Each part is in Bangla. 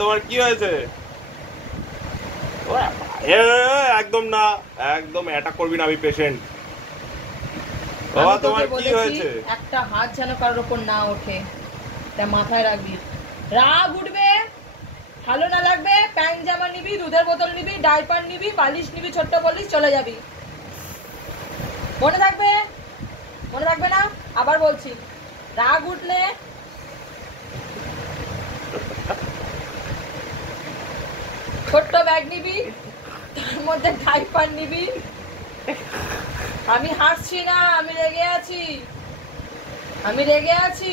তোমার কি হয়েছে? একদম না, একদম অ্যাটাক করবি না, আমি পেশেন্ট। বাবা তোমার কি হয়েছে? একটা হাত যেন কারোর উপর না ওঠে, তা মাথায় রাখবি। রাগ উঠবে, ভালো না লাগবে, প্যান্ট জামা নিবি, দুধের বোতল নিবি, ডাইপার নিবি, বালিশ নিবি, ছোট্ট বালিশ, চলে যাবি। মনে থাকবে? মনে থাকবে না? আবার বলছি, রাগ উঠলে ছোট্ট ব্যাগ নিবি, তার মধ্যে ডাইপার নিবি। আমি হাসছি না, আমি রেগে আছি, আমি রেগে আছি।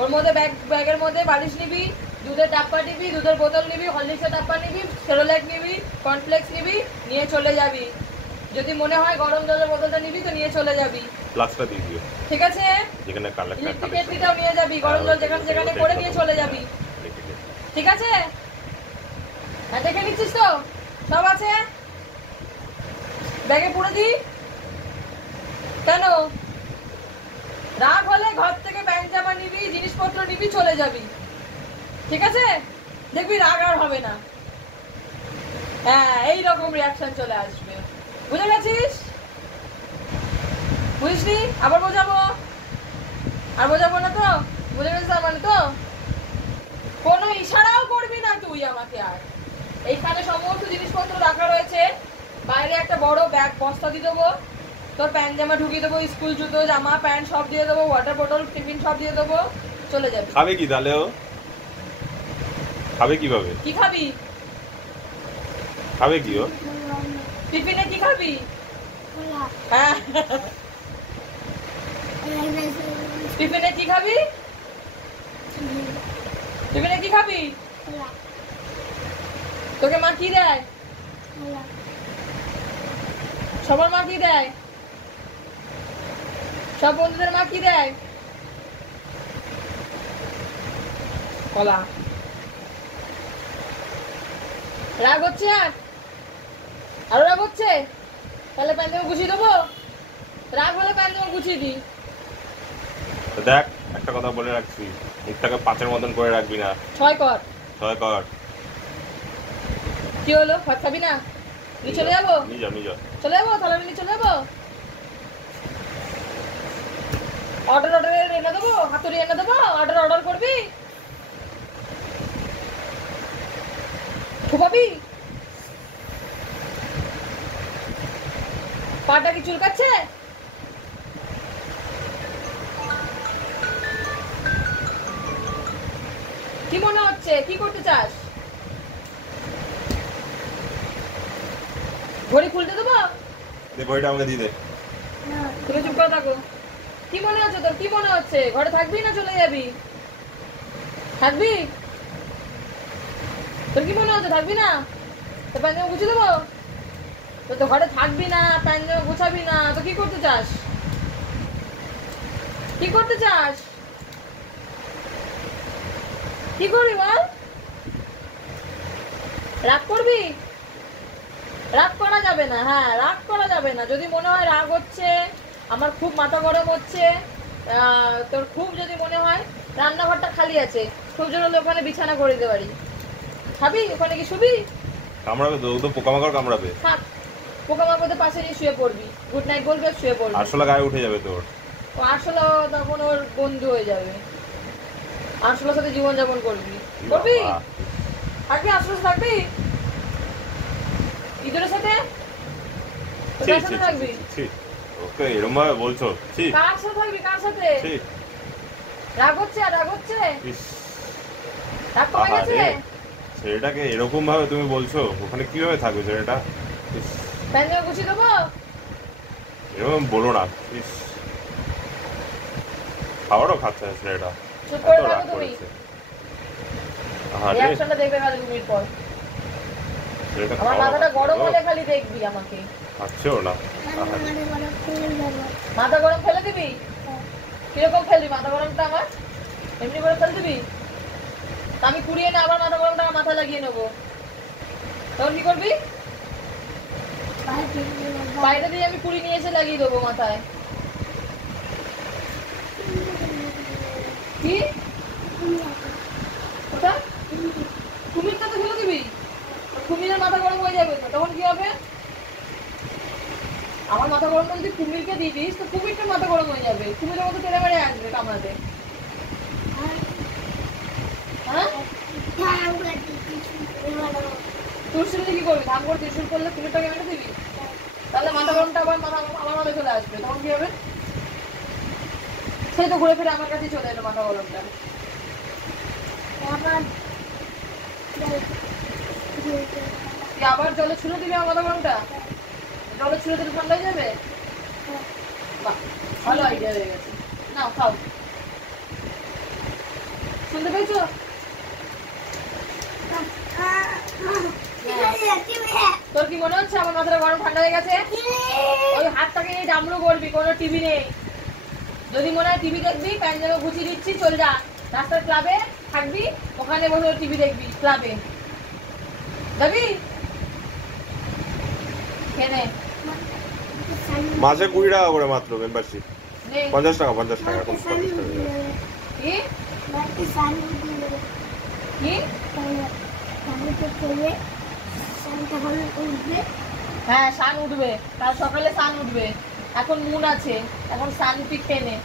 ওর মধ্যে ব্যাগের মধ্যে বালিশ নিবি, দুধের ডাব্বা নিবি, দুধের বোতল নিবি, হরলিক্সের ডাব্বা নিবি, সেরোল্যাক নিবি, কর্নফ্লেক্স নিবি, নিয়ে চলে যাবি। যদি মনে হয় গরম জলের বোতলটা নিবি তো নিয়ে চলে যাবি। প্লাসটা দিয়ে দিও, ঠিক আছে? যেখানে ইলেকট্রিক কেটলিটাও নিয়ে যাবি, গরম জল যেখানে যেখানে করে নিয়ে চলে যাবি। ঠিক আছে? হ্যাঁ, দেখে নিচ্ছিস তো? সব আছে? ব্যাগে পুরে দি। কেন? রাগ হলে ঘর থেকে প্যান্ট জামা নিবি, জিনিসপত্র নিবি, চলে যাবি। ঠিক আছে? দেখবি রাগ আর হবে না। হ্যাঁ, এইরকম রিয়াকশন চলে আসবে। বুঝে গেছিস? বুঝলি? আবার বোঝাবো? আর বোঝাবো না তো? বুঝে গেছিস মানে তো? কোনো ইশারাও করবি না তুই আমাকে আর। এইখানে সমস্ত জিনিসপত্র রাখা রয়েছে, বাইরে একটা বড় ব্যাগ বস্তা দিয়ে দেবো, তোর প্যান্ট জামা ঢুকিয়ে দেবো, স্কুল জুতো, জামা, প্যান্ট সব দিয়ে দেবো, ওয়াটার বোতল, টিফিন সব দিয়ে দেবো, চলে যাবি। খাবে কি তাহলে? ও খাবে কিভাবে? কি খাবি? খাবে কি ও? টিফিনে কি খাবি? হ্যাঁ, টিফিনে কি খাবি? টিফিনে কি খাবি? তোকে মা কি দেয়? সবার মা কি দেয়? সব বন্ধুদের মা কি দেয়? কলা। রাগ হচ্ছে? আর আরো রাগ হচ্ছে? তাহলে প্যান্ট জামা গুছিয়ে দেবো? রাগ হলে প্যান্ট জামা গুছিয়ে দি। দেখ, একটা কথা বলে রাখছি, মুখটাকে 5-এর মতন করে রাখবি না। 6 কর। 6 কর। কি হলো? ভাত খাবি না? নিয়ে চলে যাবো? নিয়ে যাও। চলে যাবো? তাহলে নিয়ে চলে যাবো? অর্ডার এনে দেবো, হাতুড়ি এনে দেবো, অর্ডার করবি? ঠুকাবি? পাটা কি চুলকাচ্ছে? কি মনে হচ্ছে? কি করতে চাস? ঘড়ি খুলতে দেবো? দে ঘড়িটা আমাকে দিয়ে দে। তুমি চুপ করে থাকো। কি মনে হচ্ছে তোর? কি মনে হচ্ছে? ঘরে থাকবি না চলে যাবি? থাকবি? তোর কি মনে হচ্ছে থাকবি না? তো প্যান্ট জামা গুছিয়ে দেবো? তো ঘরে থাকবি না, প্যান্ট জামা গুছাবি না, তো কি করতে চাস? কি করতে চাস? কি করবি বল? রাগ করবি? রাগ করা যাবে না। হ্যাঁ, রাগ করা যাবে না। যদি মনে হয় রাগ হচ্ছে, আমার খুব মাথা গরম হচ্ছে, তোর খুব যদি মনে হয়, রান্নাঘরটা খালি আছে, খুব জোর হলে ওখানে বিছানা করে দিতে পারি। খাবি? ওখানে কি শুবি? কামড়াবে তো, ও তো পোকামাকড় কামড়াবে। থাক, পোকামাকড়ের পাশে নিয়ে শুয়ে পড়বি, গুড নাইট বলবে, শুয়ে পড়বি। আরশোলা গায়ে উঠে যাবে তোর। ও আরশোলা তখন ওর বন্ধু হয়ে যাবে, আরশোলার সাথে জীবনযাপন করবি। করবি? থাকবি? আরশোলার সাথে থাকবি? ইঁদুরের সাথে? কার সাথে থাকবি? ওকে এরকম ভাবে বলছো? কার সাথে থাকবি? কার সাথে? রাগ হচ্ছে? আর রাগ হচ্ছে? রাগ কমে গেছে? ছেলেটাকে এরকম ভাবে তুমি বলছো, ওখানে কিভাবে থাকবে ছেলেটা? প্যান্ট জামা গুছিয়ে দেবো? এরকম বলো না। খাবারও খাচ্ছে না ছেলেটা, চুপ করে এত থাকো রাগ তুমি। করেছে। রিঅ্যাকশনটা দেখবে খালি 2 মিনিট পর। আমার মাথাটা গরম হলে খালি দেখবি আমাকে। খাচ্ছেও না। মাথা গরম ফেলে দিবি? কিরকম ফেলবি মাথা গরমটা আমার? এমনি করে ফেলে দিবি? আমি কুড়িয়ে না আবার মাথা গরমটা আমার মাথায় লাগিয়ে নেবো, তখন কি করবি? বাইরে দিয়ে আমি কুড়ি নিয়ে এসে লাগিয়ে দেবো মাথায়। কুমিরকে দিয়ে দিস তো কুমিরটা মাথা গরম হয়ে যাবে, কুমিরের মতো তেড়ে মেরে আসবে কামড়াতে। হ্যাঁ ত্রিশূল দিয়ে কি করবি? ধাম করে ত্রিশূল করলে কুমিরটাকে মেরে দিবি? তাহলে মাথা গরমটা আবার আমার মাথায় চলে আসবে, তখন কি হবে? সেই তো ঘুরে ফিরে আমার কাছে চলে এলো মাথা গরমটা। তুই আবার জলে ছুঁড়ে দিবি আমার মাথা গরমটা? জলে ছুঁড়ে দিলে ঠান্ডা হয়ে যাবে? বাহ, ভালো আইডিয়া হয়ে গেছে। নাও খাও। শুনতে পেয়েছো? তোর কি মনে হচ্ছে আমার মাথাটা গরম ঠান্ডা হয়ে গেছে? ওই হাতটাকে এই ডামরু করবি, কোনো টিভি নেই। যদি মনে হয় টিভি দেখবি, প্যান্ট জামা গুছিয়ে দিচ্ছি, চল যা রাস্তার ক্লাবে থাকবি, ওখানে বসে টিভি দেখবি ক্লাবে। যাবি? কেনে মাসে 20 টাকা করে মাত্র মেম্বারশিপ। নেই 50 টাকা 50 টাকা এখন 50 টাকা। কি কি? হ্যাঁ সান উঠবে, কাল সকালে সান উঠবে। এখন মুন আছে, এখন সান তুই খেয়ে নে।